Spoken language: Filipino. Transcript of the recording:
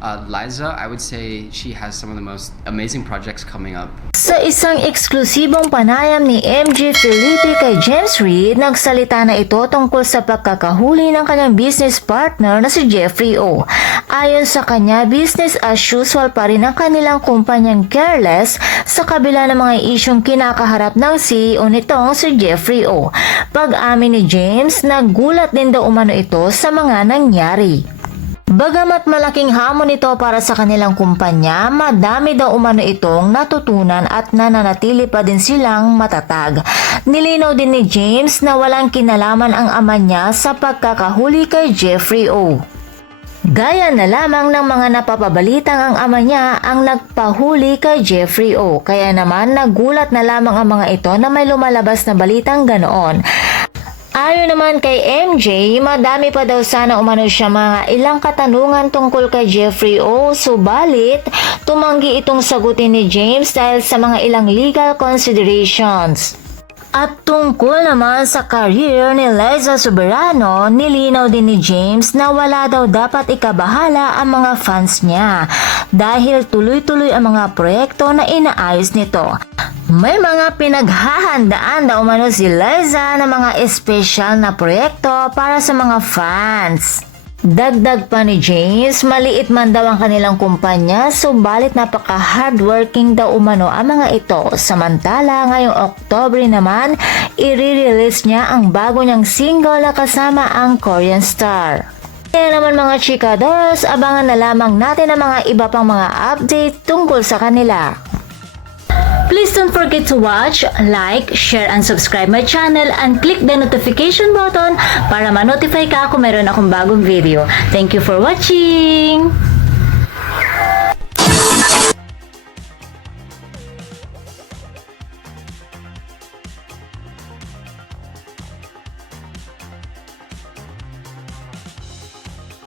Liza, I would say she has some of the most amazing projects coming up. Sa isang eksklusibong panayam ni MJ Felipe kay James Reid, nagsalita na ito tungkol sa pagkakahuli ng kanyang business partner na si Jeffrey O. Ayon sa kanya, business as usual pa rin ang kanilang kumpanyang Careless sa kabila ng mga isyong kinakaharap ng CEO nitong si Jeffrey O. Pag-amin ni James, nagulat din daw umano ito sa mga nangyari. Bagamat malaking hamon ito para sa kanilang kumpanya, madami daw umano itong natutunan at nananatili pa din silang matatag. Nilinaw din ni James na walang kinalaman ang ama niya sa pagkakahuli kay Jeffrey O. Gaya na lamang ng mga napapabalitang ang ama niya ang nagpahuli kay Jeffrey O. Kaya naman nagulat na lamang ang mga ito na may lumalabas na balitang ganoon. Ayon naman kay MJ, madami pa daw sana umano siya mga ilang katanungan tungkol kay Jeffrey O, subalit tumanggi itong sagutin ni James dahil sa mga ilang legal considerations. At tungkol naman sa career ni Liza Soberano, nilinaw din ni James na wala daw dapat ikabahala ang mga fans niya dahil tuloy-tuloy ang mga proyekto na inaayos nito. May mga pinaghahandaan daw umano si Liza na mga espesyal na proyekto para sa mga fans. Dagdag pa ni James, maliit man daw ang kanilang kumpanya, subalit napaka-hardworking daw umano ang mga ito. Samantala, ngayong Oktubre naman, i-release niya ang bago niyang single na kasama ang Korean star. Kaya naman mga chikadoros, abangan na lamang natin ang mga iba pang mga update tungkol sa kanila. Please don't forget to watch, like, share, and subscribe my channel and click the notification button para ma-notify ka kung meron akong bagong video. Thank you for watching!